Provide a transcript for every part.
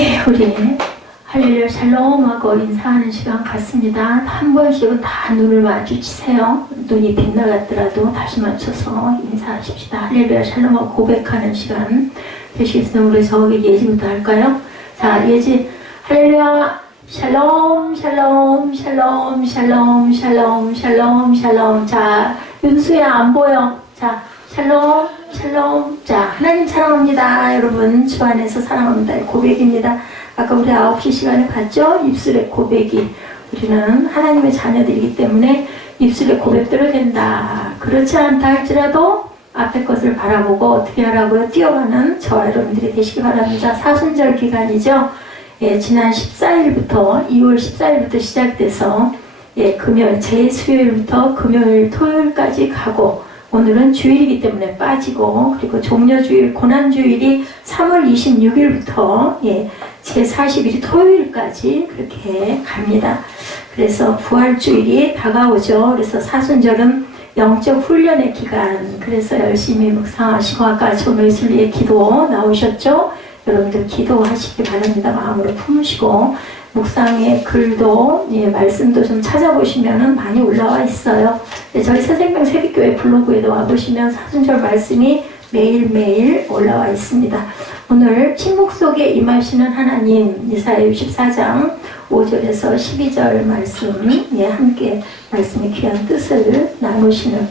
예, 우리 할렐루야 샬롬하고 인사하는 시간 같습니다. 한 번씩은 다 눈을 마주치세요. 눈이 빗나갔더라도 다시 맞춰서 인사하십시다. 할렐루야 샬롬하고 고백하는 시간 되시겠어요? 우리 저기 예지부터 할까요? 자, 예지 할렐루야 샬롬 샬롬 샬롬 샬롬 샬롬 샬롬 샬롬. 자, 윤수야 안 보여. 자, 샬롬 샬롬. 자, 하나님 사랑합니다. 여러분 주 안에서 사랑합니다. 고백입니다. 아까 우리 9시 시간에 봤죠? 입술의 고백이. 우리는 하나님의 자녀들이기 때문에 입술의 고백대로 된다. 그렇지 않다 할지라도 앞에 것을 바라보고 어떻게 하라고요? 뛰어가는 저와 여러분들이 되시기 바랍니다. 사순절 기간이죠. 예, 지난 14일부터 2월 14일부터 시작돼서 금요일 제수요일부터 금요일 토요일까지 가고 오늘은 주일이기 때문에 빠지고 그리고 종려주일 고난주일이 3월 26일부터 제40일이 토요일까지 그렇게 갑니다. 그래서 부활주일이 다가오죠. 그래서 사순절은 영적 훈련의 기간. 그래서 열심히 묵상하시고 아까 조매슬리의 기도 나오셨죠? 여러분들 기도하시기 바랍니다. 마음으로 품으시고 묵상의 글도 말씀도 좀 찾아보시면 많이 올라와 있어요. 저희 새생명 새빛교회 블로그에도 와보시면 사순절 말씀이 매일매일 올라와 있습니다. 오늘 침묵 속에 임하시는 하나님 이사야 64장 5절에서 12절 말씀 함께 말씀의 귀한 뜻을 나누시는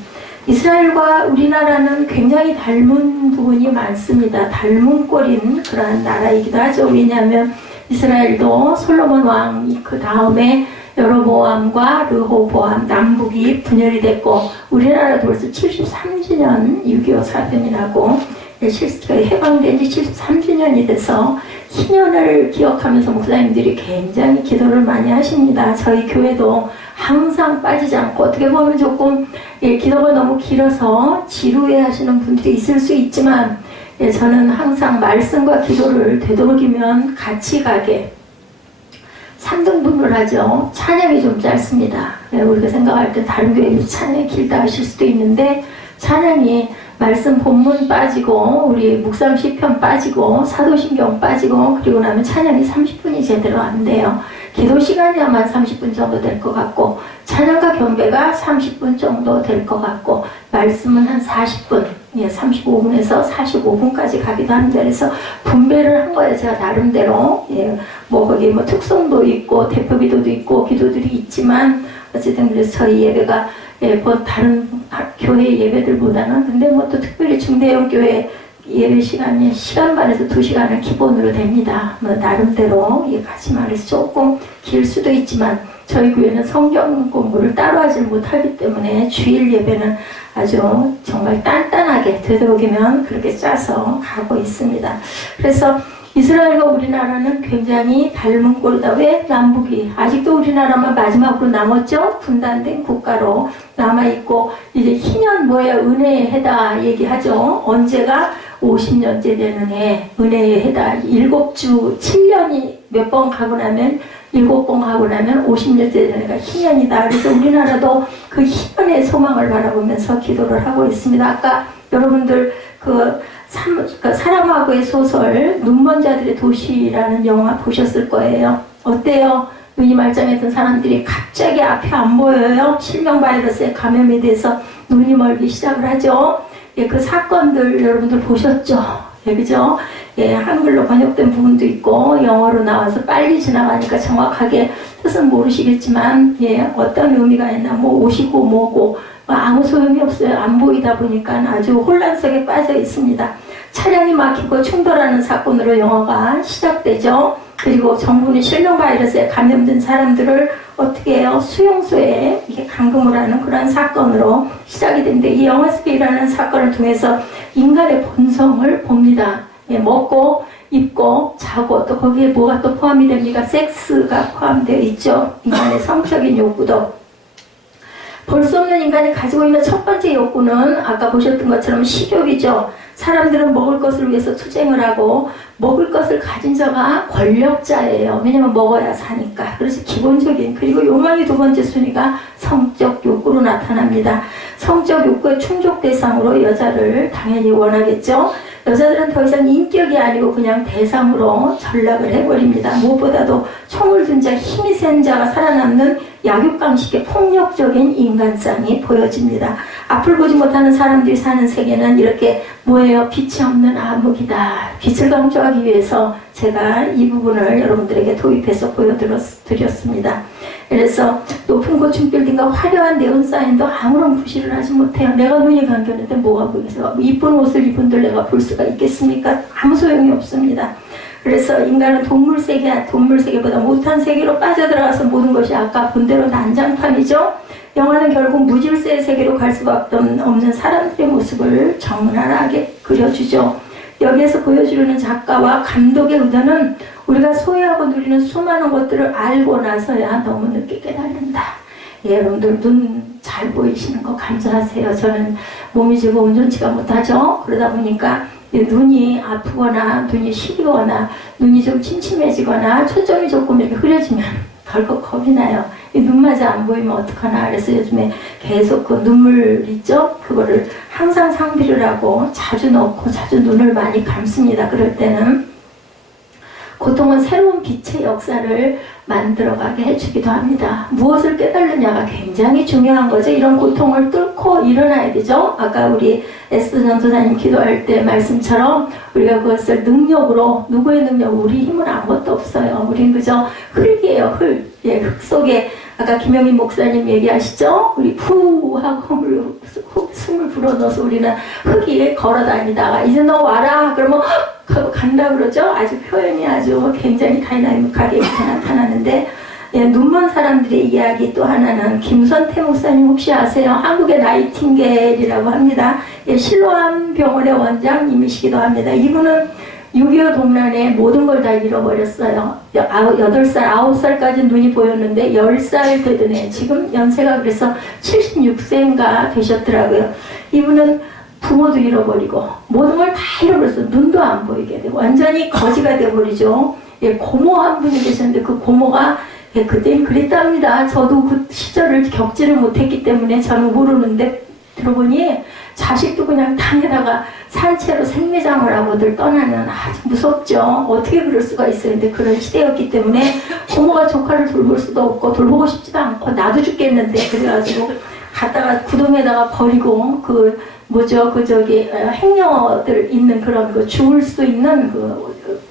이스라엘과 우리나라는 굉장히 닮은 부분이 많습니다. 닮은 꼴인 그러한 나라이기도 하죠. 왜냐하면 이스라엘도 솔로몬 왕 그 다음에 여로보암과 르호보암 남북이 분열이 됐고 우리나라도 벌써 73주년 6.25 사변이 나고 실스가 해방된 지 73주년이 돼서 희년을 기억하면서 목사님들이 굉장히 기도를 많이 하십니다. 저희 교회도 항상 빠지지 않고 어떻게 보면 조금 기도가 너무 길어서 지루해 하시는 분들이 있을 수 있지만 저는 항상 말씀과 기도를 되도록이면 같이 가게 3등분을 하죠. 찬양이 좀 짧습니다. 우리가 생각할 때 다른 교회에서 찬양이 길다 하실 수도 있는데 찬양이 말씀 본문 빠지고 우리 묵상 시편 빠지고 사도신경 빠지고 그리고 나면 찬양이 30분이 제대로 안 돼요. 기도 시간이 아마 30분 정도 될 것 같고 찬양과 경배가 30분 정도 될 것 같고 말씀은 한 40분 35분에서 45분까지 가기도 합니다. 그래서 분배를 한 거예요. 제가 나름대로 거기 특송도 있고 대표기도도 있고 기도들이 있지만 어쨌든 그래서 저희 예배가 다른 교회 예배들보다는 근데 또 특별히 중대형 교회 예배 시간이 시간 반에서 2시간을 기본으로 됩니다. 나름대로 같이 말해서 조금 길 수도 있지만 저희 교회는 성경 공부를 따로 하지 못하기 때문에 주일 예배는 아주 정말 단단하게 되도록이면 그렇게 짜서 가고 있습니다. 그래서 이스라엘과 우리나라는 굉장히 닮은 꼴이다. 왜? 남북이 아직도 우리나라만 마지막으로 남았죠. 분단된 국가로 남아있고 이제 희년 뭐야 은혜의 해다 얘기하죠. 언제가 50년째 되는 해 은혜의 해다. 7주 7년이 몇 번 가고 나면 7번 가고 나면 50년째 되는 해가 희년이다. 그래서 우리나라도 그 희년의 소망을 바라보면서 기도를 하고 있습니다. 아까 여러분들 사람하고의 소설 눈먼 자들의 도시라는 영화 보셨을 거예요. 어때요? 눈이 말짱했던 사람들이 갑자기 앞에 안 보여요. 실명 바이러스에 감염이 돼서 눈이 멀기 시작을 하죠. 그 사건들 여러분들 보셨죠? 그죠? 한글로 번역된 부분도 있고 영어로 나와서 빨리 지나가니까 정확하게 뜻은 모르시겠지만 어떤 의미가 있나 옷이고 뭐고 아무 소용이 없어요. 안 보이다 보니까 아주 혼란 속에 빠져 있습니다. 차량이 막히고 충돌하는 사건으로 영화가 시작되죠. 그리고 정부는 실명 바이러스에 감염된 사람들을 어떻게 해요? 수용소에 이렇게 감금을 하는 그런 사건으로 시작이 되는데 이 영화 속에 일어나는 사건을 통해서 인간의 본성을 봅니다. 먹고 입고 자고 또 거기에 뭐가 또 포함이 됩니까? 섹스가 포함되어 있죠. 인간의 성적인 욕구도. 볼 수 없는 인간이 가지고 있는 첫 번째 욕구는 아까 보셨던 것처럼 식욕이죠. 사람들은 먹을 것을 위해서 투쟁을 하고 먹을 것을 가진 자가 권력자예요. 왜냐면 먹어야 사니까. 그래서 기본적인 그리고 욕망의 두 번째 순위가 성적 욕구로 나타납니다. 성적 욕구의 충족 대상으로 여자를 당연히 원하겠죠. 여자들은 더 이상 인격이 아니고 그냥 대상으로 전락을 해버립니다. 무엇보다도 총을 든 자, 힘이 센 자가 살아남는 약육강식의 폭력적인 인간성이 보여집니다. 앞을 보지 못하는 사람들이 사는 세계는 이렇게 뭐예요? 빛이 없는 암흑이다. 빛을 강조하기 위해서 제가 이 부분을 여러분들에게 도입해서 보여드렸습니다. 그래서 높은 고층 빌딩과 화려한 네온 사인도 아무런 구실을 하지 못해요. 내가 눈이 감겼는데 뭐가 보이겠어요? 이쁜 옷을 입은들 내가 볼 수가 있겠습니까? 아무 소용이 없습니다. 그래서 인간은 동물 세계보다 못한 세계로 빠져들어가서 모든 것이 아까 본 대로 난장판이죠. 영화는 결국 무질서의 세계로 갈 수밖에 없는 사람들의 모습을 적나라하게 그려주죠. 여기에서 보여주려는 작가와 감독의 의도는 우리가 소유하고 누리는 수많은 것들을 알고 나서야 너무 늦게 깨닫는다. 예, 여러분들 눈 잘 보이시는 거 감사하세요. 저는 몸이 지금 온전치가 못하죠. 그러다 보니까 눈이 아프거나 눈이 시리거나 눈이 좀 침침해지거나 초점이 조금 이렇게 흐려지면 덜컥 겁이 나요. 이 눈마저 안 보이면 어떡하나. 그래서 요즘에 계속 그 눈물 있죠? 그거를 항상 상비를 하고 자주 넣고 자주 눈을 많이 감습니다. 그럴 때는 고통은 새로운 빛의 역사를 만들어가게 해주기도 합니다. 무엇을 깨달느냐가 굉장히 중요한 거죠. 이런 고통을 뚫고 일어나야 되죠. 아까 우리 에스더 전도사님 기도할 때 말씀처럼 우리가 그것을 능력으로, 누구의 능력? 우리 힘은 아무것도 없어요. 우린 그저 흙이에요. 흙. 예, 흙 속에 아까 김영희 목사님 얘기하시죠? 우리 푸 하고 숨을 불어넣어서 우리는 흙 위에 걸어 다니다가 이제 너 와라 그러면 하고 간다 그러죠. 아주 표현이 아주 굉장히 다이나믹하게 나타나는데, 예, 눈먼 사람들의 이야기 또 하나는 김선태 목사님 혹시 아세요? 한국의 나이팅게일이라고 합니다. 예, 실로암 병원의 원장님이시기도 합니다. 이분은 6.25 동란에 모든 걸 다 잃어버렸어요. 8살, 9살까지 눈이 보였는데 10살 되던 애, 지금 연세가 그래서 76세인가 되셨더라고요. 이분은 부모도 잃어버리고 모든 걸 다 잃어버렸어요. 눈도 안 보이게 되고 완전히 거지가 돼버리죠. 예, 고모 한 분이 계셨는데 그 고모가, 예, 그땐 그랬답니다. 저도 그 시절을 겪지를 못했기 때문에 저는 모르는데 들어보니 자식도 그냥 땅에다가 산채로 생매장을 하고들 떠나는, 아주 무섭죠. 어떻게 그럴 수가 있어요. 근데 그런 시대였기 때문에 고모가 조카를 돌볼 수도 없고 돌보고 싶지도 않고 나도 죽겠는데 그래가지고 갖다가 구덩이에다가 버리고 그 뭐죠, 그 저기 행녀들 있는 그런 그 죽을 수 있는 그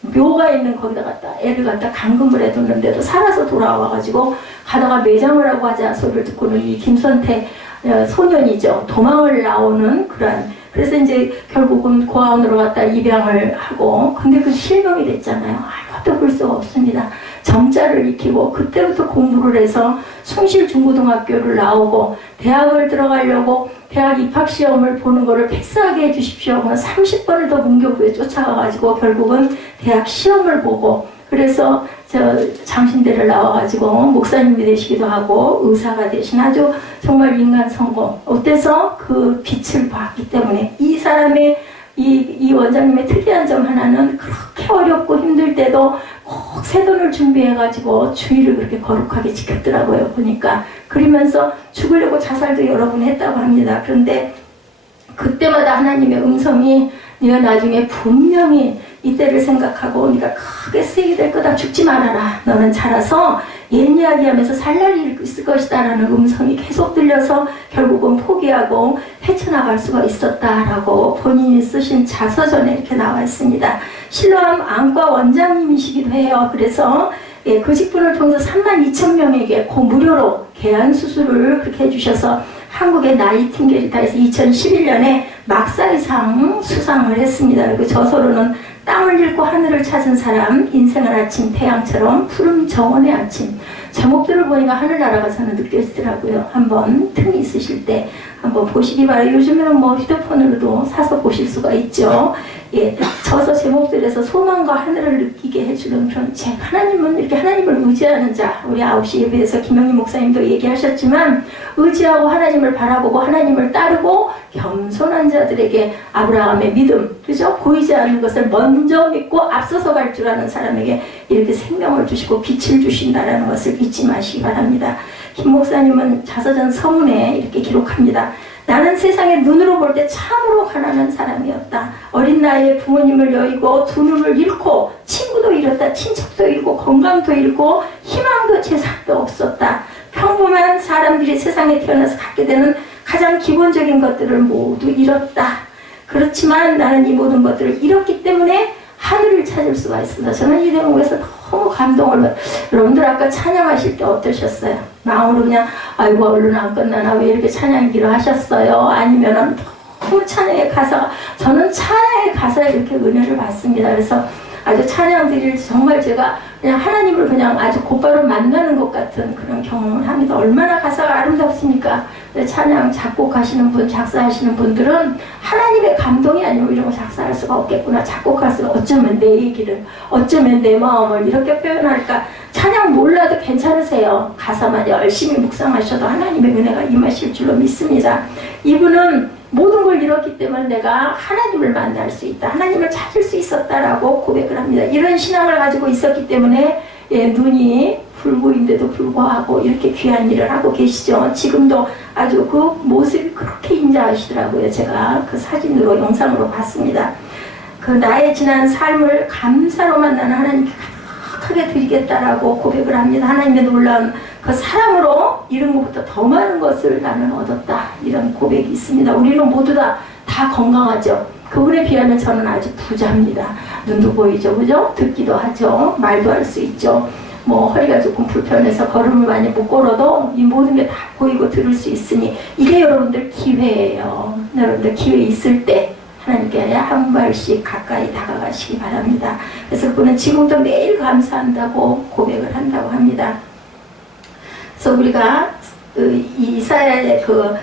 묘가 있는 거기다 갖다 애를 갖다 감금을 해뒀는데도 살아서 돌아와가지고 가다가 매장을 하고 하자 소리를 듣고는 이 김선태 소년이죠, 도망을 나오는 그런, 그래서 이제 결국은 고아원으로 갔다 입양을 하고, 근데 그 실명이 됐잖아요. 아무것도 볼 수가 없습니다. 정자를 익히고 그때부터 공부를 해서 숭실중고등학교를 나오고 대학을 들어가려고 대학 입학시험을 보는 거를 패스하게 해주십시오 하고 30번을 더 문교부에 쫓아가가지고 결국은 대학 시험을 보고, 그래서 장신대를 나와가지고 목사님이 되시기도 하고 의사가 되신 아주 정말 인간 성공. 어때서? 그 빛을 봤기 때문에. 이 사람의 이 원장님의 특이한 점 하나는 그렇게 어렵고 힘들 때도 꼭 새돈을 준비해가지고 주의를 그렇게 거룩하게 지켰더라고요. 보니까 그러면서 죽으려고 자살도 여러 번 했다고 합니다. 그런데 그때마다 하나님의 음성이 네가 나중에 분명히 이때를 생각하고 네가 크게 쓰이게 될 거다. 죽지 말아라. 너는 자라서 옛 이야기하면서 살 날이 있을 것이다 라는 음성이 계속 들려서 결국은 포기하고 헤쳐나갈 수가 있었다라고 본인이 쓰신 자서전에 이렇게 나와 있습니다. 실로암 안과 원장님이시기도 해요. 그래서 예, 그 직분을 통해서 32,000명에게 무료로 개안 수술을 그렇게 해주셔서 한국의 나이팅게일이 다해서 2011년에 막사이상 수상을 했습니다. 그리고 저서로는 땅을 잃고 하늘을 찾은 사람, 인생은 아침 태양처럼 푸른 정원의 아침. 제목들을 보니까 하늘나라가 저는 느껴지더라고요. 한번 틈이 있으실 때 한번 보시기 바라요. 요즘에는 뭐 휴대폰으로도 사서 보실 수가 있죠. 예, 저서 제목들에서 소망과 하늘을 느끼게 해주는 그런 책. 하나님은 이렇게 하나님을 의지하는 자. 우리 9시 예배에서 김영희 목사님도 얘기하셨지만 의지하고 하나님을 바라보고 하나님을 따르고 겸손한 자들에게 아브라함의 믿음, 그죠? 보이지 않는 것을 먼저 믿고 앞서서 갈 줄 아는 사람에게 이렇게 생명을 주시고 빛을 주신다라는 것을 잊지 마시기 바랍니다. 김 목사님은 자서전 서문에 이렇게 기록합니다. 나는 세상의 눈으로 볼 때 참으로 가난한 사람이었다. 어린 나이에 부모님을 여의고 두 눈을 잃고 친구도 잃었다. 친척도 잃고 건강도 잃고 희망도 재산도 없었다. 평범한 사람들이 세상에 태어나서 갖게 되는 가장 기본적인 것들을 모두 잃었다. 그렇지만 나는 이 모든 것들을 잃었기 때문에 하늘을 찾을 수가 있습니다. 저는 이 대목에서 너무 감동을 받아요. 여러분들 아까 찬양하실 때 어떠셨어요? 마음으로 그냥 아이고 얼른 안 끝나나 왜 이렇게 찬양기로 하셨어요? 아니면은 너무 찬양의 가사가, 저는 찬양의 가사에 이렇게 은혜를 받습니다. 그래서 아주 찬양 드릴 정말 제가 그냥 하나님을 그냥 아주 곧바로 만나는 것 같은 그런 경험을 합니다. 얼마나 가사가 아름답습니까? 찬양 작곡하시는 분, 작사하시는 분들은 하나님의 감동이 아니면 이런 거 작사할 수가 없겠구나. 작곡할 수가, 어쩌면 내 얘기를, 어쩌면 내 마음을 이렇게 표현할까. 찬양 몰라도 괜찮으세요. 가사만 열심히 묵상하셔도 하나님의 은혜가 임하실 줄로 믿습니다. 이분은 모든 걸 잃었기 때문에 내가 하나님을 만날 수 있다, 하나님을 찾을 수 있었다라고 고백을 합니다. 이런 신앙을 가지고 있었기 때문에 눈이 불구인데도 불구하고 이렇게 귀한 일을 하고 계시죠. 지금도 아주 그 모습이 그렇게 인자하시더라고요. 제가 그 사진으로 영상으로 봤습니다. 그 나의 지난 삶을 감사로만 나는 하나님께 가득하게 드리겠다라고 고백을 합니다. 하나님의 놀라운 그 사랑으로 잃은 것보다 더 많은 것을 나는 얻었다, 이런 고백이 있습니다. 우리는 모두 다 건강하죠. 그분에 비하면 저는 아주 부자입니다. 눈도 보이죠, 그죠? 듣기도 하죠. 말도 할 수 있죠. 뭐 허리가 조금 불편해서 걸음을 많이 못 걸어도 이 모든 게 다 보이고 들을 수 있으니 이게 여러분들 기회예요. 여러분들 기회 있을 때 하나님께 한 발씩 가까이 다가가시기 바랍니다. 그래서 그분은 지금도 매일 감사한다고 고백을 한다고 합니다. 그래서 우리가 이사야의 그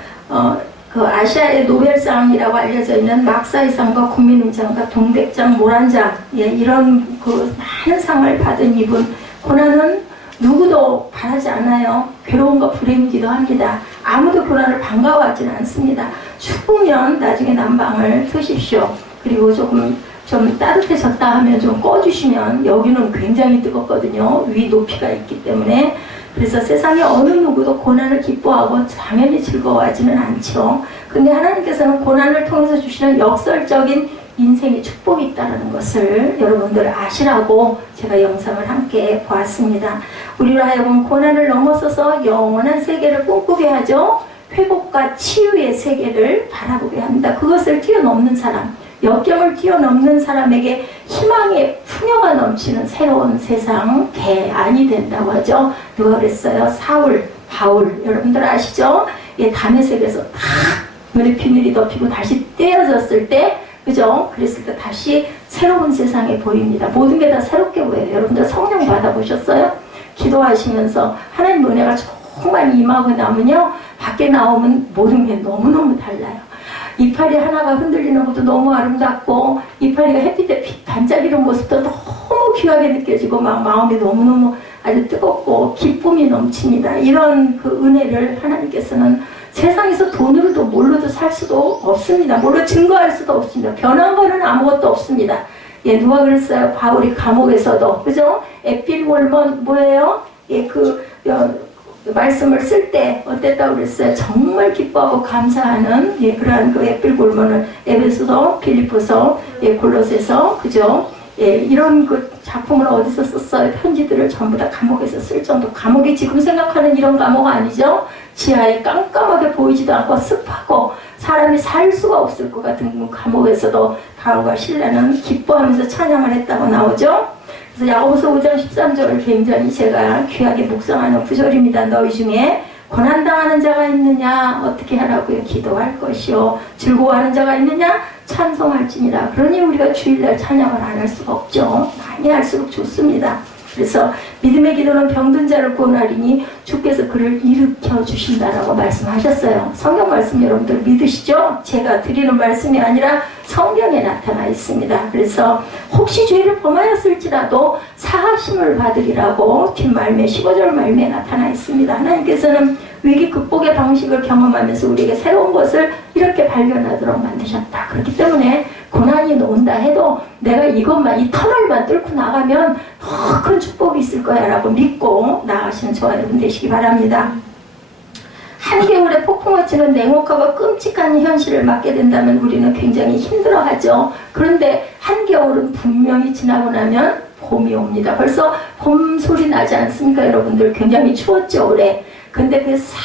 아시아의 노벨상이라고 알려져 있는 막사이상과 국민훈장과 동백장, 모란장, 이런 그 많은 상을 받은 이분, 고난은 누구도 바라지 않아요. 괴로움과 불행이기도 합니다. 아무도 고난을 반가워하지는 않습니다. 추우면 나중에 난방을 트십시오. 그리고 좀 따뜻해졌다 하면 좀 꺼주시면, 여기는 굉장히 뜨겁거든요. 위 높이가 있기 때문에. 그래서 세상에 어느 누구도 고난을 기뻐하고 당연히 즐거워하지는 않죠. 근데 하나님께서는 고난을 통해서 주시는 역설적인 인생의 축복이 있다는 것을 여러분들 아시라고 제가 영상을 함께 보았습니다. 우리로 하여금 고난을 넘어서서 영원한 세계를 꿈꾸게 하죠. 회복과 치유의 세계를 바라보게 합니다. 그것을 뛰어넘는 사람, 역경을 뛰어넘는 사람에게 희망의 풍요가 넘치는 새로운 세상, 대안이 된다고 하죠. 누가 그랬어요? 사울, 바울, 여러분들 아시죠? 다메섹에서 다 눈에 비늘이 덮이고 다시 떼어졌을 때, 그죠? 그랬을 때 다시 새로운 세상이 보입니다. 모든 게 다 새롭게 보여요. 여러분들 성령 받아보셨어요? 기도하시면서 하나님 은혜가 정말 임하고 나면요, 밖에 나오면 모든 게 너무너무 달라요. 이파리 하나가 흔들리는 것도 너무 아름답고, 이파리가 햇빛에 반짝이는 모습도 너무 귀하게 느껴지고, 막 마음이 너무너무 아주 뜨겁고 기쁨이 넘칩니다. 이런 그 은혜를 하나님께서는 세상에서 돈으로도 뭘로도 살 수도 없습니다. 뭘로 증거할 수도 없습니다. 변한 거는 아무것도 없습니다. 누가 그랬어요? 바울이 감옥에서도, 그죠? 에필골몬 뭐예요? 말씀을 쓸 때 어땠다고 그랬어요? 정말 기뻐하고 감사하는 그러한 그 에필골몬을 에베소서, 빌립보서, 골로새서, 그죠? 이런 그 작품을 어디서 썼어요? 편지들을 전부 다 감옥에서 쓸 정도. 감옥이 지금 생각하는 이런 감옥 아니죠? 지하에 깜깜하게 보이지도 않고 습하고 사람이 살 수가 없을 것 같은 감옥에서도 바울과 실라는 기뻐하면서 찬양을 했다고 나오죠? 그래서 야고보서 5장 13절을 굉장히 제가 귀하게 묵상하는 구절입니다. 너희 중에 고난당하는 자가 있느냐? 어떻게 하라고요? 기도할 것이요. 즐거워하는 자가 있느냐? 찬송할지니라. 그러니 우리가 주일날 찬양을 안 할 수가 없죠. 많이 할수록 좋습니다. 그래서 믿음의 기도는 병든 자를 구원하리니 주께서 그를 일으켜 주신다라고 말씀하셨어요. 성경 말씀 여러분들 믿으시죠? 제가 드리는 말씀이 아니라 성경에 나타나 있습니다. 그래서 혹시 죄를 범하였을지라도 사하심을 받으리라고 뒷말매 15절 말매에 나타나 있습니다. 하나님께서는 위기 극복의 방식을 경험하면서 우리에게 새로운 것을 이렇게 발견하도록 만드셨다. 그렇기 때문에 고난이 온다 해도 내가 이것만, 이 터널만 뚫고 나가면 더 큰 축복이 있을 거야 라고 믿고 나가시는 저와 여러분 되시기 바랍니다. 한 한겨울에 폭풍을 치는 냉혹하고 끔찍한 현실을 맞게 된다면 우리는 굉장히 힘들어하죠. 그런데 한겨울은 분명히 지나고 나면 봄이 옵니다. 벌써 봄 소리 나지 않습니까? 여러분들 굉장히 추웠죠 올해. 근데 그게 싹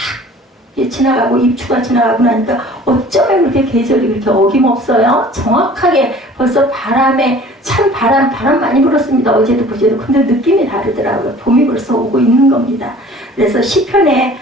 지나가고 입추가 지나가고 나니까 어쩌면 그렇게 계절이 그렇게 어김없어요. 정확하게 벌써 바람에 참 바람 많이 불었습니다. 어제도 그제도. 근데 느낌이 다르더라고요. 봄이 벌써 오고 있는 겁니다. 그래서 시편에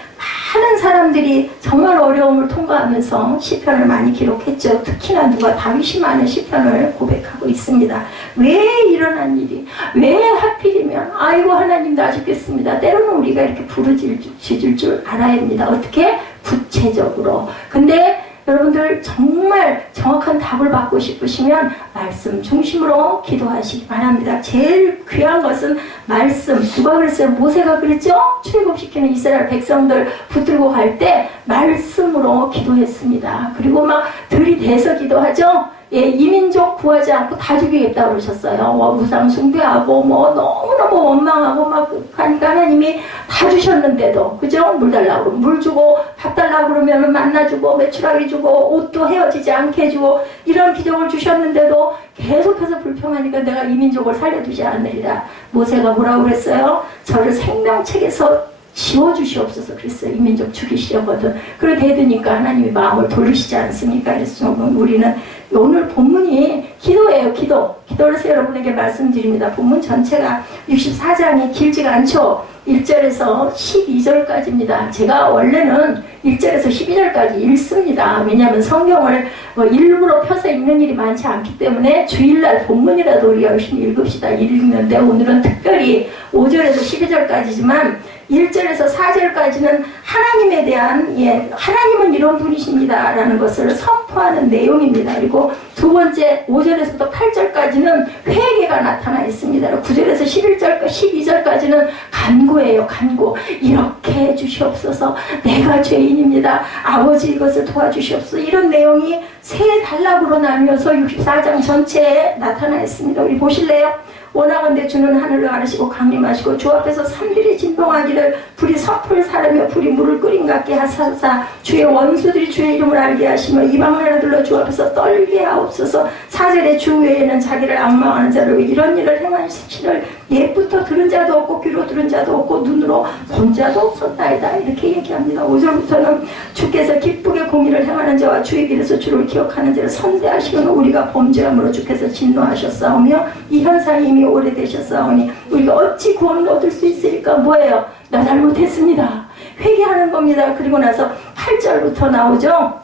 많은 사람들이 정말 어려움을 통과하면서 시편을 많이 기록했죠. 특히나 누가 다윗이 많은 시편을 고백하고 있습니다. 왜 일어난 일이, 왜 하필이면, 아이고 하나님 나 죽겠습니다. 때로는 우리가 이렇게 부르짖을 줄 알아야 합니다. 어떻게? 구체적으로. 근데 여러분들 정말 정확한 답을 받고 싶으시면 말씀 중심으로 기도하시기 바랍니다. 제일 귀한 것은 말씀. 누가 그랬어요? 모세가 그랬죠? 출애굽시키는 이스라엘 백성들 붙들고 갈 때 말씀으로 기도했습니다. 그리고 막 들이대서 기도하죠? 예, 이민족 구하지 않고 다 죽이겠다고 그러셨어요. 무상 숭배하고 너무너무 원망하고 막 하니까 하나님이 다 주셨는데도, 그죠? 물 달라고 그러면 물 주고, 밥 달라고 그러면 만나 주고, 메추라기 주고, 옷도 헤어지지 않게 해주고, 이런 기적을 주셨는데도 계속해서 불평하니까 내가 이민족을 살려두지 않으리라. 모세가 뭐라고 그랬어요? 저를 생명책에서 지워주시옵소서 그랬어요. 이민족 죽이시려거든. 그렇게 되니까 하나님이 마음을 돌리시지 않습니까? 그래서 우리는 오늘 본문이 기도예요. 기도를 해서 여러분에게 말씀드립니다. 본문 전체가 64장이 길지가 않죠. 1절에서 12절까지입니다. 제가 원래는 1절에서 12절까지 읽습니다. 왜냐하면 성경을 일부러 펴서 읽는 일이 많지 않기 때문에 주일날 본문이라도 우리 열심히 읽읍시다 읽는데, 오늘은 특별히 5절에서 12절까지지만 1절에서 4절까지는 하나님에 대한, 하나님은 이런 분이십니다 라는 것을 선포하는 내용입니다. 그리고 두 번째 5절에서부터 8절까지는 회개가 나타나 있습니다. 9절에서 12절까지는 간구예요. 간구. 이렇게 해주시옵소서. 내가 죄인입니다. 아버지 이것을 도와주시옵소서. 이런 내용이 세 단락으로 나뉘어서 64장 전체에 나타나 있습니다. 우리 보실래요? 원하건대 주는 하늘을 가르시고 강림하시고 주 앞에서 산들이 진동하기를 불이 섭을 사르며 불이 물을 끓인 같게 하사사. 주의 원수들이 주의 이름을 알게 하시며 이방 나라들로 주 앞에서 떨게 하옵소서. 4절에 주 외에는 자기를 앙망하는 자를 이런 일을 행하시기를 옛부터 들은 자도 없고 귀로 들은 자도 없고 눈으로 본 자도 없었나이다. 이렇게 얘기합니다. 5절부터는 주께서 기쁘게 공의를 행하는 자와 주의 길에서 주를 기억하는 자를 선대하시거늘 우리가 범죄함으로 주께서 진노하셨사오며 이 현상이 이미 오래되셨사오니 우리가 어찌 구원을 얻을 수 있으리까? 뭐예요? 나 잘못했습니다. 회개하는 겁니다. 그리고 나서 8절부터 나오죠.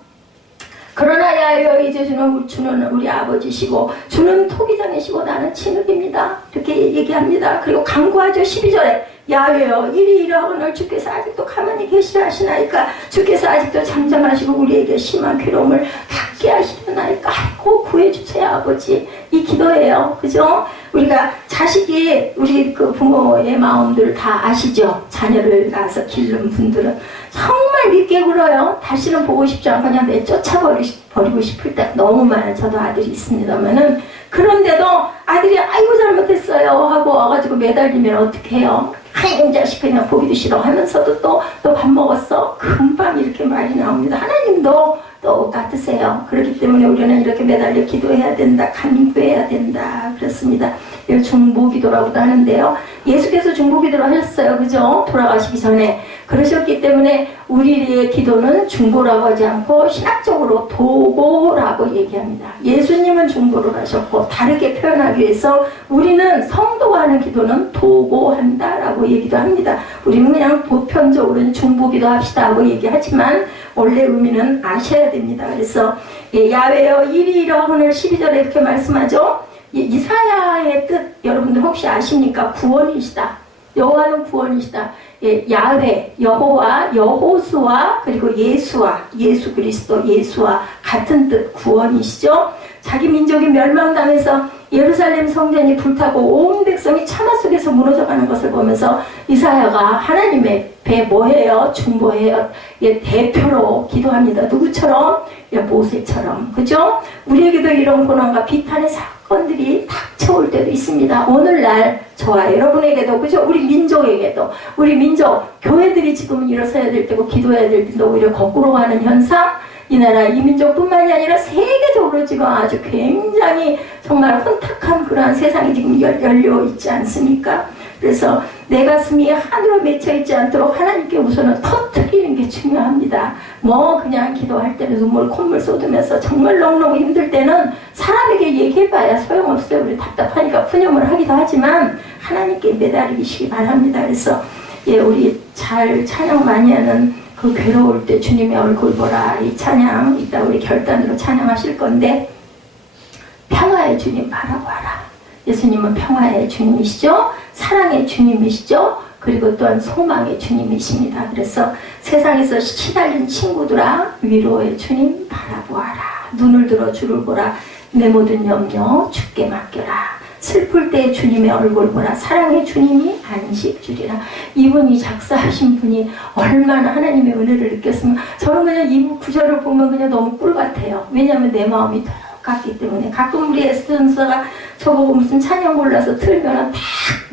그러나 야여 이제 주는 우리 아버지시고 주는 토기장이시고 나는 진흙입니다. 이렇게 얘기합니다. 그리고 간구하죠. 12절에 야외여 이리 이러하거늘 주께서 아직도 가만히 계시라 하시나이까? 주께서 아직도 잠잠하시고 우리에게 심한 괴로움을 받게 하시려나이까? 아이고 구해주세요 아버지. 이 기도예요. 그죠? 우리가 자식이 우리 그 부모의 마음들을 다 아시죠? 자녀를 낳아서 기른 분들은 정말 믿게 굴어요. 다시는 보고 싶지 않고 그냥 내쫓아버리고 싶을 때 너무 많아요. 저도 아들이 있습니다만은 그런데도 아들이 아이고 잘못했어요 하고 와가지고 매달리면 어떻게 해요? 아이 자식 그냥 보기도 싫어 하면서도 또 밥 먹었어? 금방 이렇게 말이 나옵니다. 하나님도 똑같으세요. 그렇기 때문에 우리는 이렇게 매달려 기도해야 된다. 간구해야 된다. 그렇습니다. 이걸 중보기도라고도 하는데요. 예수께서 중보기도를 하셨어요. 그죠? 돌아가시기 전에. 그러셨기 때문에 우리의 기도는 중보라고 하지 않고 신학적으로 도고라고 얘기합니다. 예수님은 중보를 하셨고 다르게 표현하기 위해서 우리는 성도가 하는 기도는 도고한다라고 얘기도 합니다. 우리는 그냥 보편적으로는 중보기도 합시다 하고 얘기하지만 원래 의미는 아셔야 됩니다. 그래서 야외여 이리 이러하거늘 12절에 이렇게 말씀하죠. 이사야의 뜻 여러분들 혹시 아십니까? 구원이시다. 여호와는 구원이시다. 야훼, 여호와, 여호수아 그리고 예수와 예수 그리스도 예수와 같은 뜻 구원이시죠. 자기 민족이 멸망당해서 예루살렘 성전이 불타고 온 백성이 참화 속에서 무너져가는 것을 보면서 이사야가 하나님의 배 뭐해요? 중보해요. 대표로 기도합니다. 누구처럼? 모세처럼. 그죠? 우리에게도 이런 고난과 비탄의 사건들이 닥쳐올 때도 있습니다. 오늘날 저와 여러분에게도, 그죠? 우리 민족에게도, 우리 민족, 교회들이 지금은 일어서야 될 때고 기도해야 될 때도 오히려 거꾸로 가는 현상, 이 나라 이 민족뿐만이 아니라 세계적으로 지금 아주 굉장히 정말 혼탁한 그러한 세상이 지금 열려 있지 않습니까? 그래서 내 가슴이 하늘로 맺혀 있지 않도록 하나님께 우선은 터뜨리는 게 중요합니다. 뭐 그냥 기도할 때는 눈물 콧물 쏟으면서 정말 너무너무 힘들 때는 사람에게 얘기해봐야 소용없어요. 우리 답답하니까 푸념을 하기도 하지만 하나님께 매달리시기 바랍니다. 그래서 예, 우리 잘 찬양 많이 하는 그 괴로울 때 주님의 얼굴 보라, 이 찬양 이따 우리 결단으로 찬양하실 건데, 평화의 주님 바라봐라. 예수님은 평화의 주님이시죠, 사랑의 주님이시죠, 그리고 또한 소망의 주님이십니다. 그래서 세상에서 시달린 친구들아, 위로의 주님 바라보아라. 눈을 들어 주를 보라. 내 모든 염려 주께 맡겨라. 슬플 때 주님의 얼굴 보라. 사랑의 주님이 안식 주리라. 이분이 작사하신 분이 얼마나 하나님의 은혜를 느꼈으면, 저는 그냥 이 구절을 보면 그냥 너무 꿀 같아요. 왜냐하면 내 마음이 똑같기 때문에. 가끔 우리 에스더 전사가 저보고 무슨 찬양 골라서 틀면은 다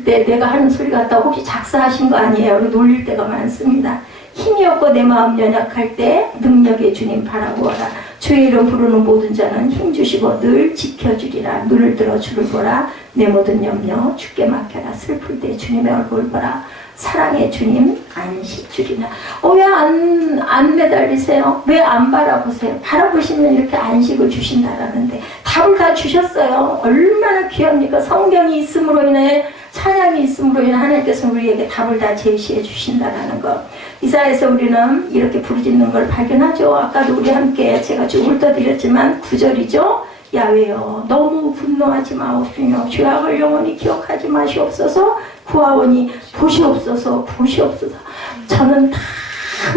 내가 하는 소리 같다고 혹시 작사하신 거 아니에요? 놀릴 때가 많습니다. 힘이 없고 내 마음 연약할 때 능력의 주님 바라보아라. 주의 이름 부르는 모든 자는 힘주시고 늘 지켜주리라. 눈을 들어 주를 보라. 내 모든 염려 주께 맡겨라. 슬플 때 주님의 얼굴 보라. 사랑의 주님 안식 주리라. 왜 안 매달리세요? 왜 안 바라보세요? 바라보시면 이렇게 안식을 주신다라는데 답을 다 주셨어요. 얼마나 귀합니까? 성경이 있음으로 인해, 찬양이 있음으로 인해 하나님께서 우리에게 답을 다 제시해 주신다라는 것. 이사야에서 우리는 이렇게 부르짖는 걸 발견하죠. 아까도 우리 함께 제가 좀 훑어드렸지만 9절이죠. 야훼여 너무 분노하지 마옵시며 죄악을 영원히 기억하지 마시옵소서. 구하오니 보시옵소서. 저는 다,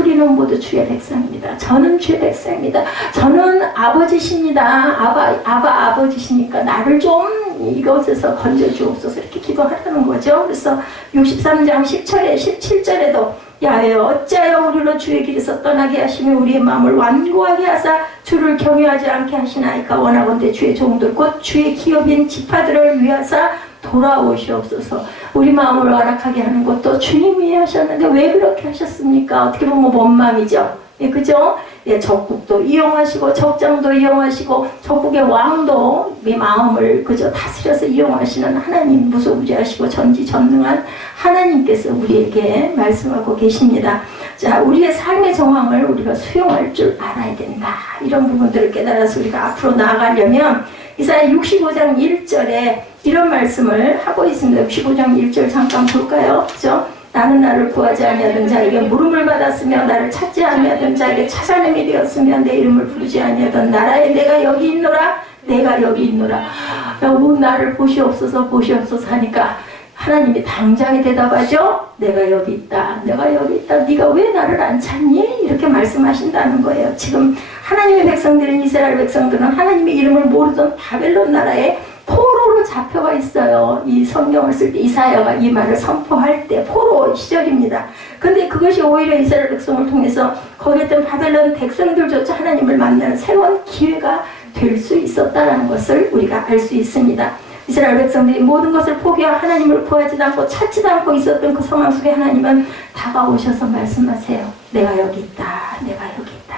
우리는 모두 주의 백성입니다. 저는 주의 백성입니다. 저는 아버지십니다. 아버지시니까 나를 좀 이것에서 건져주옵소서. 이렇게 기도하라는 거죠. 그래서 63장 10절에 17절에도 야훼여 어찌하여 우리로 주의 길에서 떠나게 하시며 우리의 마음을 완고하게 하사 주를 경외하지 않게 하시나이까. 원하건대 주의 종들 곧 주의 기업인 지파들을 위하사 돌아오시옵소서. 우리 마음을 완악하게 하는 것도 주님이 하셨는데 왜 그렇게 하셨습니까? 어떻게 보면 뭔 마음이죠? 예, 그죠? 예, 적국도 이용하시고 적장도 이용하시고 적국의 왕도 이 마음을 그저 다스려서 이용하시는 하나님, 무소부지하시고 전지전능한 하나님께서 우리에게 말씀하고 계십니다. 자, 우리의 삶의 정황을 우리가 수용할 줄 알아야 된다. 이런 부분들을 깨달아서 우리가 앞으로 나아가려면 이사야 65장 1절에 이런 말씀을 하고 있습니다. 65장 1절 잠깐 볼까요? 그죠? 나는 나를 구하지 아니하던 자에게 물음을 받았으며 나를 찾지 아니하던 자에게 찾아냄이 되었으며 내 이름을 부르지 아니하던 나라에 내가 여기 있노라. 내가 여기 있노라. 여러분 나를 보시옵소서 하니까 하나님이 당장에 대답하죠. 내가 여기 있다. 내가 여기 있다. 네가 왜 나를 안 찾니? 이렇게 말씀하신다는 거예요. 지금 하나님의 백성들은, 이스라엘 백성들은 하나님의 이름을 모르던 바벨론 나라에 포로로 잡혀가 있어요. 이 성경을 쓸 때 이사야가 이 말을 선포할 때 포로 시절입니다. 근데 그것이 오히려 이스라엘 백성을 통해서 거기에 있던 바벨론 백성들조차 하나님을 만나는 새로운 기회가 될 수 있었다는 것을 우리가 알 수 있습니다. 이스라엘 백성들이 모든 것을 포기하고 하나님을 구하지도 않고 찾지도 않고 있었던 그 상황 속에 하나님은 다가오셔서 말씀하세요. 내가 여기 있다. 내가 여기 있다.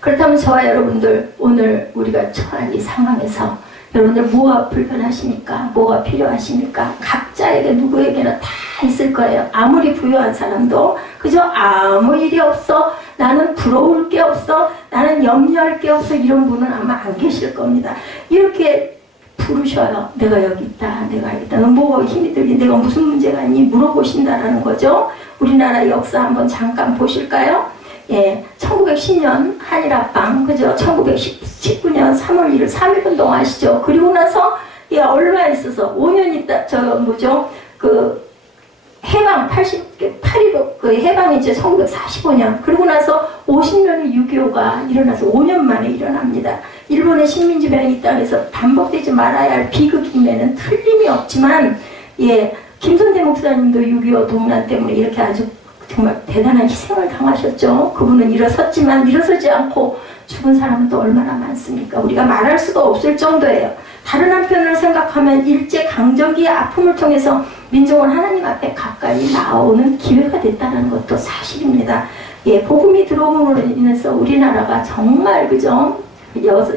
그렇다면 저와 여러분들 오늘 우리가 처한 이 상황에서 여러분들 뭐가 불편하십니까? 뭐가 필요하십니까? 각자에게 누구에게나 다 있을 거예요. 아무리 부유한 사람도 그저 아무 일이 없어, 나는 부러울 게 없어, 나는 염려할 게 없어, 이런 분은 아마 안 계실 겁니다. 이렇게 부르셔요. 내가 여기 있다. 내가 여기 있다. 너 뭐가 힘이 들니? 내가 무슨 문제가 있니? 물어보신다라는 거죠. 우리나라 역사 한번 잠깐 보실까요? 예, 1910년 한일합방, 그죠? 1919년 3월 1일 3.1운동 아시죠? 그리고 나서, 예, 얼마 있어서 5년 있다, 해방, 88.15, 그 해방이 이제 1945년. 그리고 나서 50년의 6.25가 일어나서 5년 만에 일어납니다. 일본의 식민지배는 이 땅에서 반복되지 말아야 할 비극임에는 틀림이 없지만, 예, 김선태 목사님도 6.25 동란 때문에 이렇게 아주 정말 대단한 희생을 당하셨죠. 그분은 일어섰지만 일어서지 않고 죽은 사람은 또 얼마나 많습니까? 우리가 말할 수도 없을 정도예요. 다른 한편으로 생각하면 일제강점기의 아픔을 통해서 민족은 하나님 앞에 가까이 나오는 기회가 됐다는 것도 사실입니다. 예, 복음이 들어옴으로 인해서 우리나라가 정말 그죠?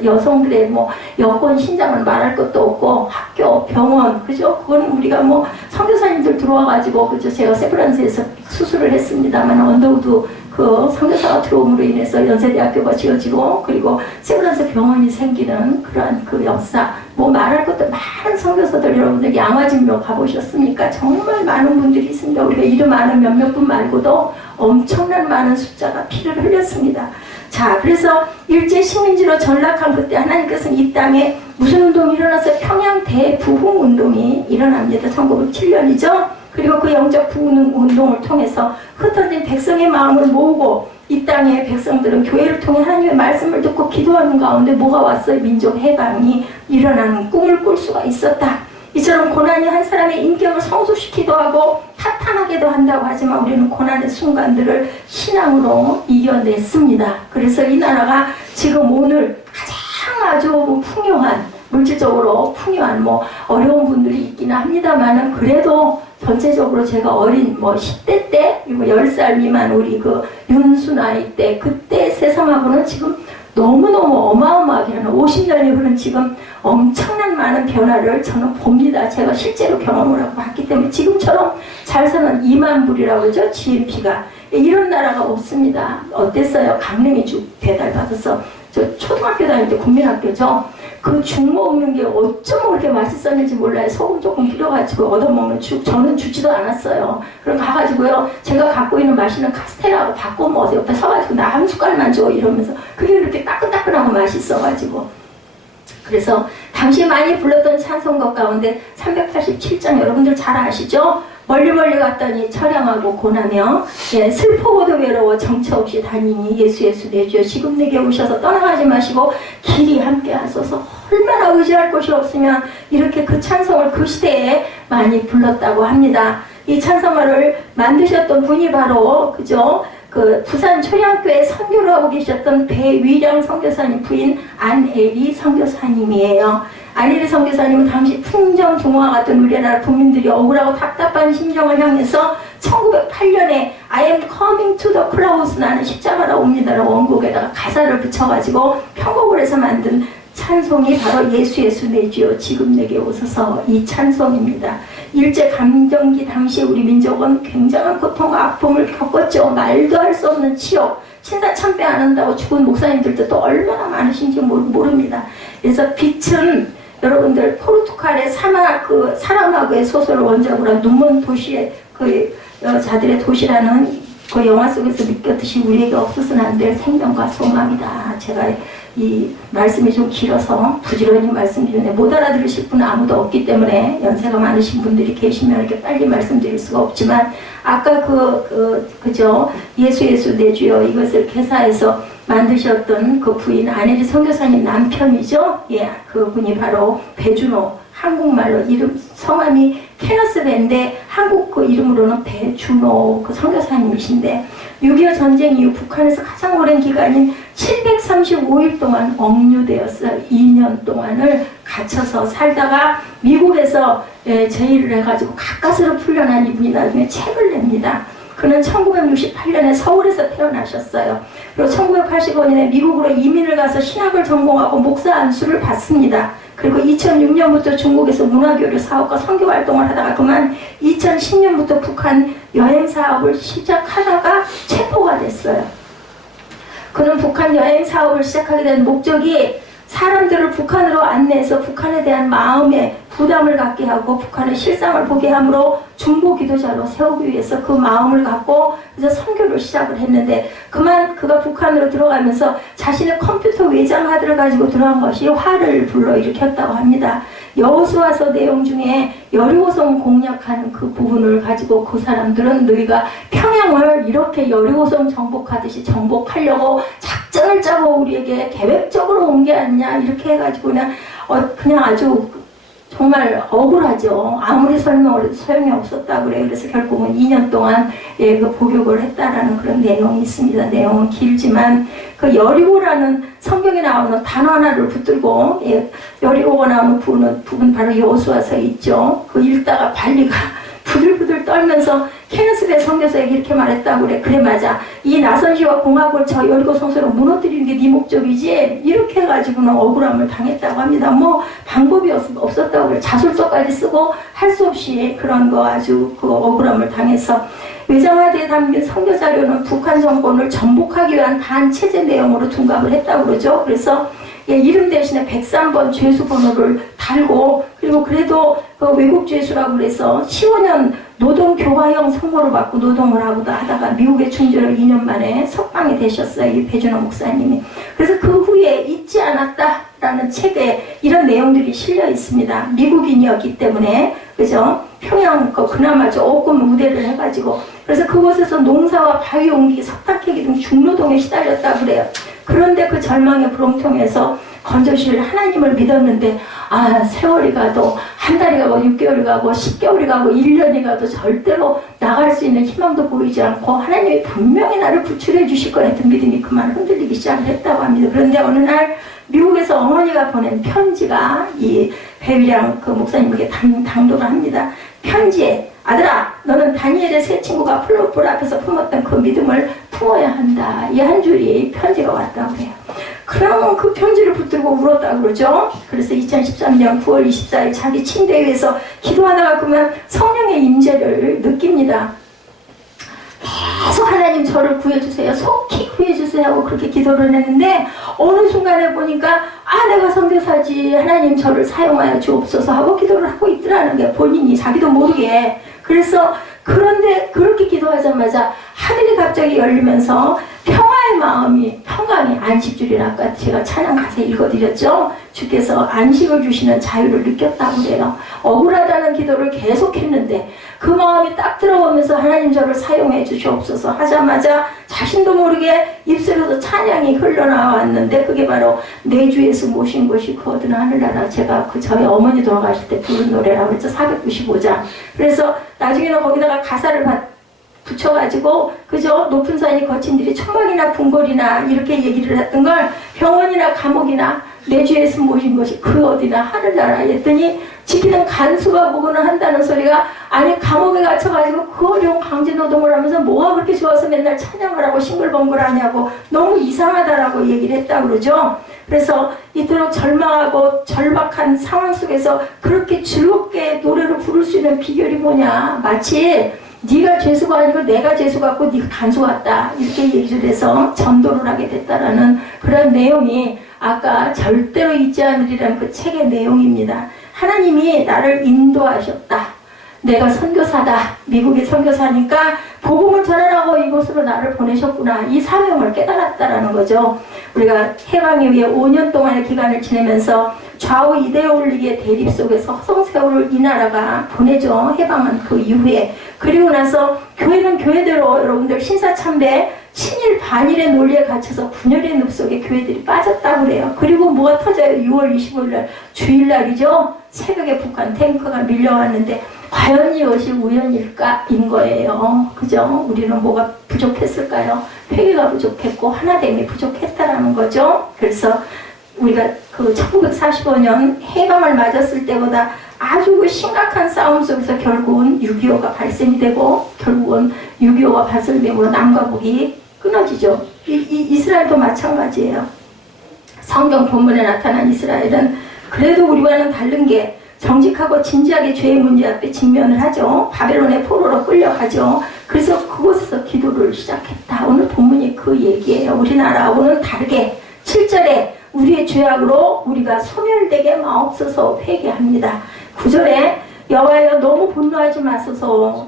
여성들의 뭐 여권 신장을 말할 것도 없고 학교, 병원, 그죠? 그건 우리가 뭐 선교사님들 들어와가지고 그죠? 제가 세브란스에서 수술을 했습니다만 언더우드 그 선교사가 들어옴으로 인해서 연세대학교가 지어지고 그리고 세브란스 병원이 생기는 그러한 그 역사 뭐 말할 것도 많은 선교사들 여러분들 양화진묘 가보셨습니까? 정말 많은 분들이 있습니다. 우리가 이름 아는 몇몇 분 말고도 엄청난 많은 숫자가 피를 흘렸습니다. 자, 그래서 일제 식민지로 전락한 그때 하나님께서는 이 땅에 무슨 운동이 일어나서 평양 대부흥 운동이 일어납니다. 1907년이죠. 그리고 그 영적 부흥 운동을 통해서 흩어진 백성의 마음을 모으고 이 땅의 백성들은 교회를 통해 하나님의 말씀을 듣고 기도하는 가운데 뭐가 왔어요? 민족 해방이 일어나는 꿈을 꿀 수가 있었다. 이처럼 고난이 한 사람의 인격을 성숙시키기도 하고 탄탄하게도 한다고 하지만 우리는 고난의 순간들을 신앙으로 이겨냈습니다. 그래서 이 나라가 지금 오늘 가장 아주 풍요한 물질적으로 풍요한 뭐 어려운 분들이 있기는 합니다만은 그래도 전체적으로 제가 어린 뭐 10대 때 그리고 10살 미만 우리 그 윤수나이 때 그때 세상하고는 지금 너무너무 어마어마하게 하는 50년이 흐른 지금 엄청난 많은 변화를 저는 봅니다. 제가 실제로 경험을 하고 봤기 때문에 지금처럼 잘 사는 2만 불이라고 그러죠. GNP가. 이런 나라가 없습니다. 어땠어요? 강냉이죽 배달받아서 저 초등학교 다닐 때 국민학교죠. 그 죽 먹는 게 어쩜 그렇게 맛있었는지 몰라요. 소금 조금 뿌려가지고 얻어먹는 죽. 저는 주지도 않았어요. 그럼 가가지고요. 제가 갖고 있는 맛있는 카스테라하고 바꿔 먹어서 옆에 서가지고 나 한 숟갈만 줘 이러면서 그게 그렇게 따끈따끈하고 맛있어가지고. 그래서 당시 많이 불렀던 찬송가 가운데 387장 여러분들 잘 아시죠? 멀리 갔더니 처량하고 고나며 예, 슬프고도 외로워 정처 없이 다니니 예수 내 주여 지금 내게 오셔서 떠나가지 마시고 길이 함께 하소서. 얼마나 의지할 곳이 없으면 이렇게 그 찬송을 그 시대에 많이 불렀다고 합니다. 이 찬송가를 만드셨던 분이 바로 그죠? 그 부산 초량교회 선교를 하고 계셨던 배위령 선교사님 부인 안혜리 선교사님이에요. 안혜리 선교사님은 당시 풍정종화 같은 우리나라 국민들이 억울하고 답답한 심정을 향해서 1908년에 I am coming to the clouds 나는 십자가로 옵니다라는 원곡에다가 가사를 붙여가지고 편곡을 해서 만든 찬송이 바로 예수 내 주여 지금 내게 오소서 이 찬송입니다. 일제강점기 당시 우리 민족은 굉장한 고통과 아픔을 겪었죠. 말도 할 수 없는 치욕, 신사참배 안 한다고 죽은 목사님들도 또 얼마나 많으신지 모릅니다. 그래서 빛은 여러분들 포르투갈의 사라마그의 소설을 원작으로 한 눈먼 도시의 그 여자들의 도시라는 그 영화 속에서 느꼈듯이 우리에게 없어서는 안 될 생명과 소망이다. 제가 이 말씀이 좀 길어서 부지런히 말씀드리는데 못 알아들으실 분은 아무도 없기 때문에 연세가 많으신 분들이 계시면 이렇게 빨리 말씀드릴 수가 없지만 아까 그죠? 예수 내 주여 이것을 개사해서 만드셨던 그 부인 안혜리 선교사님 남편이죠. 예, 그분이 바로 배준호. 한국말로 이름 성함이 케너스 밴데 한국 그 이름으로는 배준호 그 선교사님이신데 6.25 전쟁 이후 북한에서 가장 오랜 기간인 735일 동안 억류되었어요. 2년 동안을 갇혀서 살다가 미국에서 제의를 해가지고 가까스로 풀려난 이분이 나중에 책을 냅니다. 그는 1968년에 서울에서 태어나셨어요. 그리고 1985년에 미국으로 이민을 가서 신학을 전공하고 목사 안수를 받습니다. 그리고 2006년부터 중국에서 문화교류 사업과 선교 활동을 하다가 그만 2010년부터 북한 여행 사업을 시작하다가 체포가 됐어요. 그는 북한 여행 사업을 시작하게 된 목적이 사람들을 북한으로 안내해서 북한에 대한 마음의 부담을 갖게 하고 북한의 실상을 보게 함으로 중보 기도자로 세우기 위해서 그 마음을 갖고 그래서 선교를 시작을 했는데 그만 그가 북한으로 들어가면서 자신의 컴퓨터 외장하드를 가지고 들어간 것이 화를 불러일으켰다고 합니다. 여호수아서 내용 중에 여리고성 공략하는 그 부분을 가지고 그 사람들은 너희가 평양을 이렇게 여리고성 정복하듯이 정복하려고 작전을 짜고 우리에게 계획적으로 온 게 아니냐 이렇게 해가지고 그냥 아주 정말 억울하죠. 아무리 설명을 해도 소용이 없었다 그래요. 그래서 결국은 2년 동안 그 복역을 했다라는 그런 내용이 있습니다. 내용은 길지만 그 여리고라는 성경에 나오는 단어 하나를 붙들고 여리고가 나오는 부분 바로 여호수아서에 있죠. 그 읽다가 관리가 부들부들 떨면서 케네스의 선교사에게 이렇게 말했다고 그래. 그래 맞아. 이 나선시와 공학을 저 여리고 성소를 무너뜨리는 게 네 목적이지. 이렇게 해가지고는 억울함을 당했다고 합니다. 뭐 방법이 없었다고 그래. 자술서까지 쓰고 할 수 없이 그런 거 아주 그 억울함을 당해서 외장하드에 담긴 선교 자료는 북한 정권을 전복하기 위한 반체제 내용으로 둔갑을 했다고 그러죠. 그래서 이름 대신에 103번 죄수 번호를 달고 그리고 그래도 그 외국 죄수라고 그래서 15년 노동교화형 선고를 받고 노동을 하다가 미국에 충전을 2년 만에 석방이 되셨어요. 이 배준호 목사님이. 그래서 그 후에 잊지 않았다라는 책에 이런 내용들이 실려 있습니다. 미국인이었기 때문에 그죠? 평양 그나마 조금 우대를 해가지고 그래서 그곳에서 농사와 바위 옮기기, 석탄 캐기 등 중노동에 시달렸다고 그래요. 그런데 그 절망의 부름통해서 건져주실 하나님을 믿었는데 세월이 가도 한 달이 가고 6개월이 가고 10개월이 가고 1년이 가도 절대로 나갈 수 있는 희망도 보이지 않고 하나님이 분명히 나를 구출해 주실 거라 했던 믿음이 그만 흔들리기 시작했다고 합니다. 그런데 어느 날 미국에서 어머니가 보낸 편지가 이 배위량 그 목사님에게 당도를 합니다. 편지에 아들아 너는 다니엘의 세 친구가 불 앞에서 품었던 그 믿음을 품어야 한다. 이 한 줄이 편지가 왔다고 해요. 그럼 그 편지를 붙들고 울었다고 그러죠. 그래서 2013년 9월 24일 자기 침대 위에서 기도하다가 그만 성령의 임재를 느낍니다. 계속 하나님 저를 구해주세요. 속히 구해주세요 하고 그렇게 기도를 했는데 어느 순간에 보니까 내가 선교사지 하나님 저를 사용하여 주옵소서 하고 기도를 하고 있더라는 게 본인이 자기도 모르게. 그래서 그런데 그렇게 기도하자마자 하늘이 갑자기 열리면서 평화의 마음이 평강이 안식주리라 아까 제가 찬양 가사에 읽어드렸죠. 주께서 안식을 주시는 자유를 느꼈다고 그래요. 억울하다는 기도를 계속했는데 그 마음이 딱 들어오면서 하나님 저를 사용해 주시옵소서 하자마자 자신도 모르게 입술에서 찬양이 흘러나왔는데 그게 바로 내 주 예수 모신 것이 거드는 하늘나라. 제가 저희 어머니 돌아가실 때 부른 노래라고 했죠. 495장. 그래서 나중에는 거기다가 가사를 붙여가지고 그저 높은 산이 거친 들이 천막이나 궁궐이나 이렇게 얘기를 했던 걸 병원이나 감옥이나 내 주 예수 모신 것이 그 어디나 하늘나라 했더니 지키는 간수가 보고는 한다는 소리가 아니 감옥에 갇혀가지고 그 어려운 강제노동을 하면서 뭐가 그렇게 좋아서 맨날 찬양을 하고 싱글벙글 하냐고 너무 이상하다라고 얘기를 했다고 그러죠. 그래서 이토록 절망하고 절박한 상황 속에서 그렇게 즐겁게 노래를 부를 수 있는 비결이 뭐냐. 마치 네가 죄수가 아니고 내가 죄수 같고 네가 간수 같다 이렇게 얘기를 해서 전도를 하게 됐다라는 그런 내용이 아까 절대로 잊지 않으리라는 그 책의 내용입니다. 하나님이 나를 인도하셨다. 내가 선교사다. 미국의 선교사니까 복음을 전하라고 이곳으로 나를 보내셨구나. 이 사명을 깨달았다라는 거죠. 우리가 해방에 위해 5년 동안의 기간을 지내면서 좌우 이데올리기의 대립 속에서 허송세월을 이 나라가 보내죠. 해방한 그 이후에. 그리고 나서 교회는 교회대로 여러분들 신사참배 친일 반일의 논리에 갇혀서 분열의 늪 속에 교회들이 빠졌다고 그래요. 그리고 뭐가 터져요? 6월 25일 날 주일날이죠. 새벽에 북한 탱크가 밀려왔는데 과연 이것이 우연일까인 거예요. 그죠? 우리는 뭐가 부족했을까요? 회개가 부족했고 하나됨이 부족했다라는 거죠. 그래서 우리가 그 1945년 해방을 맞았을 때보다 아주 그 심각한 싸움 속에서 결국은 6.25가 발생이 되고 결국은 6.25가 발생됨으로 남과 북이 끊어지죠. 이스라엘도 마찬가지예요. 성경 본문에 나타난 이스라엘은 그래도 우리와는 다른 게 정직하고 진지하게 죄의 문제 앞에 직면을 하죠. 바벨론의 포로로 끌려가죠. 그래서 그곳에서 기도를 시작했다. 오늘 본문이 그 얘기예요. 우리나라하고는 다르게 7절에 우리의 죄악으로 우리가 소멸되게 마옵소서 회개합니다. 9절에 여호와여 너무 분노하지 마소서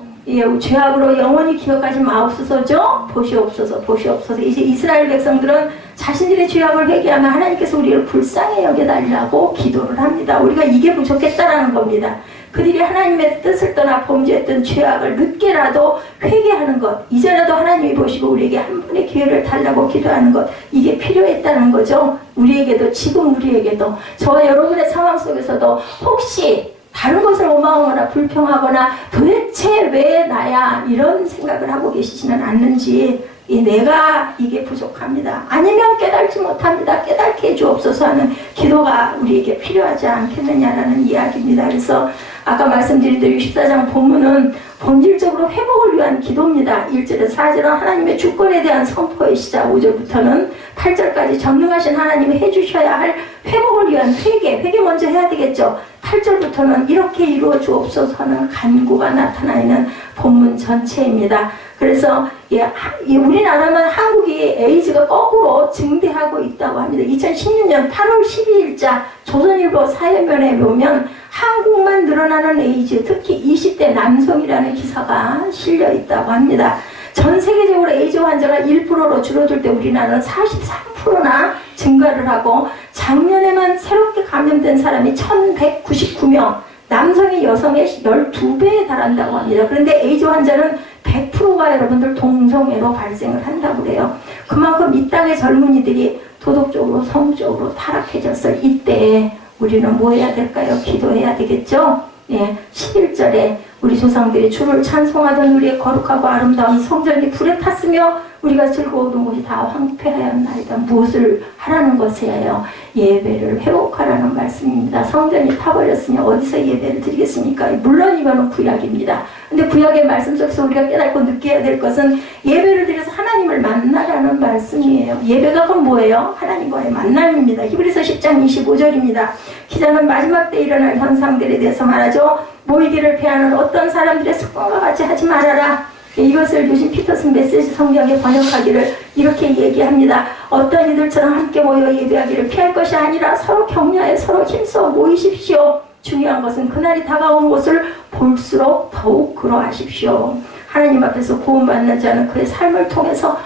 죄악으로 영원히 기억하지 마옵소서죠. 보시옵소서 보시옵소서. 이제 이스라엘 백성들은 자신들의 죄악을 회개하면 하나님께서 우리를 불쌍히 여겨달라고 기도를 합니다. 우리가 이게 부족했다라는 겁니다. 그들이 하나님의 뜻을 떠나 범죄했던 죄악을 늦게라도 회개하는 것, 이제라도 하나님이 보시고 우리에게 한 번의 기회를 달라고 기도하는 것, 이게 필요했다는 거죠. 우리에게도 지금 우리에게도 저와 여러분의 상황 속에서도 혹시 다른 것을 원망하거나 불평하거나 도대체 왜 나야 이런 생각을 하고 계시지는 않는지 내가 이게 부족합니다. 아니면 깨달지 못합니다. 깨닫게 해주옵소서 하는 기도가 우리에게 필요하지 않겠느냐라는 이야기입니다. 그래서 아까 말씀드린 대로 64장 본문은 본질적으로 회복을 위한 기도입니다. 1절에서 4절은 하나님의 주권에 대한 선포의 시작, 5절부터는 8절까지 전능하신 하나님이 해주셔야 할 회복을 위한 회개 먼저 해야 되겠죠. 8절부터는 이렇게 이루어 주옵소서 하는 간구가 나타나 있는 본문 전체입니다. 그래서 우리나라는 한국이 에이즈가 거꾸로 증대하고 있다고 합니다. 2016년 8월 12일자 조선일보 사회면에 보면 한국만 늘어나는 에이즈, 특히 20대 남성이라는 기사가 실려 있다고 합니다. 전 세계적으로 에이즈 환자가 1%로 줄어들 때 우리나라는 43%나 증가를 하고 작년에만 새롭게 감염된 사람이 1199명, 남성이 여성의 12배에 달한다고 합니다. 그런데 에이즈 환자는 100%가 여러분들 동성애로 발생을 한다고 그래요. 그만큼 이 땅의 젊은이들이 도덕적으로 성적으로 타락해졌어요. 이때 우리는 뭐 해야 될까요? 기도해야 되겠죠? 11절에 우리 조상들이 주를 찬송하던 우리의 거룩하고 아름다운 성전이 불에 탔으며 우리가 즐거워하던 곳이 다 황폐하였나이다. 무엇을 하라는 것이에요? 예배를 회복하라는 말씀입니다. 성전이 타버렸으니 어디서 예배를 드리겠습니까? 물론 이거는 구약입니다. 근데 구약의 말씀 속에서 우리가 깨닫고 느껴야 될 것은 예배를 드려서 하나님을 만나라는 말씀이에요. 예배가 그건 뭐예요? 하나님과의 만남입니다. 히브리서 10장 25절입니다. 기자는 마지막 때 일어날 현상들에 대해서 말하죠. 모이기를 패하는 어떤 사람들의 습관과 같이 하지 말아라. 이것을 요즘 피터슨 메시지 성경에 번역하기를 이렇게 얘기합니다. 어떤 이들처럼 함께 모여 예배하기를 피할 것이 아니라 서로 격려해 서로 힘써 모이십시오. 중요한 것은 그날이 다가오는 것을 볼수록 더욱 그러하십시오. 하나님 앞에서 구원받는 자는 그의 삶을 통해서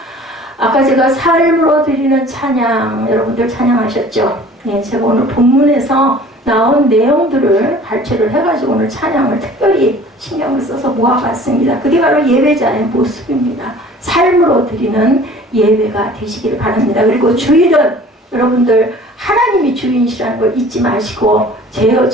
아까 제가 삶으로 드리는 찬양 여러분들 찬양하셨죠? 제가 오늘 본문에서 나온 내용들을 발췌를 해가지고 오늘 찬양을 특별히 신경을 써서 모아봤습니다. 그게 바로 예배자의 모습입니다. 삶으로 드리는 예배가 되시기를 바랍니다. 그리고 주일은 여러분들 하나님이 주인이시라는 걸 잊지 마시고 제가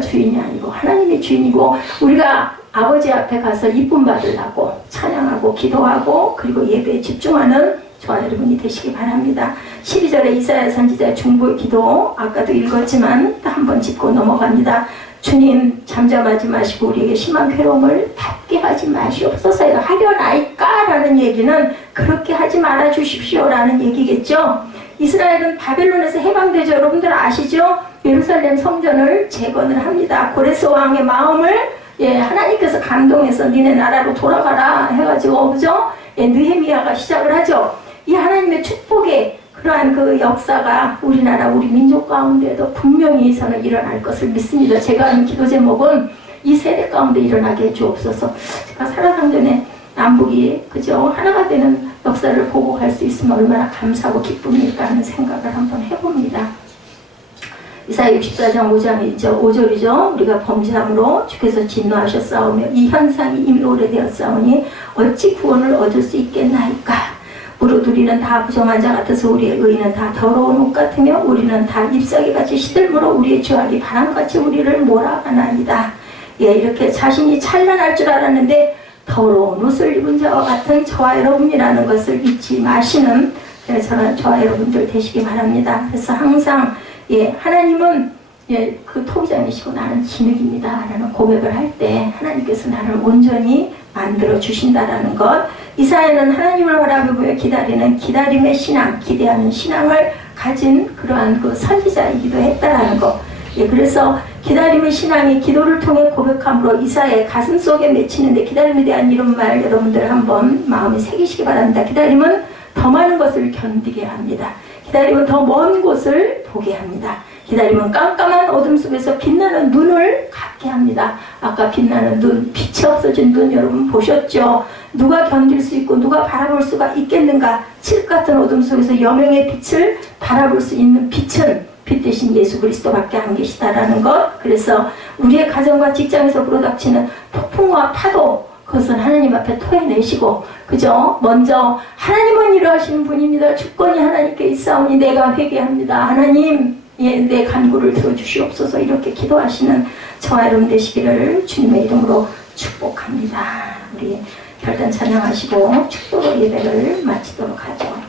주인이 아니고 하나님이 주인이고 우리가 아버지 앞에 가서 이쁨 받으려고 찬양하고 기도하고 그리고 예배에 집중하는 저와 여러분이 되시기 바랍니다. 12절에 이사야 선지자의 중보의 기도 아까도 읽었지만 또 한 번 짚고 넘어갑니다. 주님 잠잠하지 마시고 우리에게 심한 괴로움을 받게 하지 마시옵소서. 하려나이까? 라는 얘기는 그렇게 하지 말아 주십시오 라는 얘기겠죠. 이스라엘은 바벨론에서 해방되죠. 여러분들 아시죠? 예루살렘 성전을 재건을 합니다. 고레스 왕의 마음을 하나님께서 감동해서 니네 나라로 돌아가라 해가지고 그죠? 느헤미야가 시작을 하죠. 이 하나님의 축복의 그러한 그 역사가 우리나라 우리 민족 가운데도 분명히 저는 일어날 것을 믿습니다. 제가 하는 기도 제목은 이 세대 가운데 일어나게 해주옵소서. 제가 살아생전에 남북이 그죠 하나가 되는 역사를 보고 갈 수 있으면 얼마나 감사하고 기쁨일까 하는 생각을 한번 해봅니다. 이사야 64장 5절이죠. 우리가 범죄함으로 주께서 진노하셨사오며 이 현상이 이미 오래되었사오니 어찌 구원을 얻을 수 있겠나이까. 무릇 우리는 다 부정한 자 같아서 우리의 의는 다 더러운 옷 같으며 우리는 다 잎사귀같이 시들므로 우리의 죄악이 바람같이 우리를 몰아가나이다. 이렇게 자신이 찬란할 줄 알았는데 더러운 옷을 입은 자와 같은 저와 여러분이라는 것을 잊지 마시는 저와 여러분들 되시기 바랍니다. 그래서 항상 하나님은 그 토기장이시고 나는 진흙입니다 라는 고백을 할 때 하나님께서 나를 온전히 만들어 주신다라는 것. 이사야는 하나님을 바라보며 기다리는 기다림의 신앙, 기대하는 신앙을 가진 그러한 그 선지자이기도 했다라는 것. 그래서 기다림의 신앙이 기도를 통해 고백함으로 이사야의 가슴 속에 맺히는데 기다림에 대한 이런 말 여러분들 한번 마음에 새기시기 바랍니다. 기다림은 더 많은 것을 견디게 합니다. 기다림은 더 먼 곳을 보게 합니다. 기다림은 깜깜한 어둠 속에서 빛나는 눈을 갖게 합니다. 아까 빛나는 눈, 빛이 없어진 눈 여러분 보셨죠? 누가 견딜 수 있고 누가 바라볼 수가 있겠는가? 칠흑 같은 어둠 속에서 여명의 빛을 바라볼 수 있는 빛은 빛 대신 예수 그리스도밖에 안 계시다라는 것. 그래서 우리의 가정과 직장에서 불어닥치는 폭풍과 파도 그것은 하나님 앞에 토해내시고 그죠? 먼저 하나님은 이러하시는 분입니다. 주권이 하나님께 있사오니 내가 회개합니다. 하나님 예, 내 간구를 들어주시옵소서. 이렇게 기도하시는 저와 여러분 되시기를 주님의 이름으로 축복합니다. 우리 결단 찬양하시고 축도로 예배를 마치도록 하죠.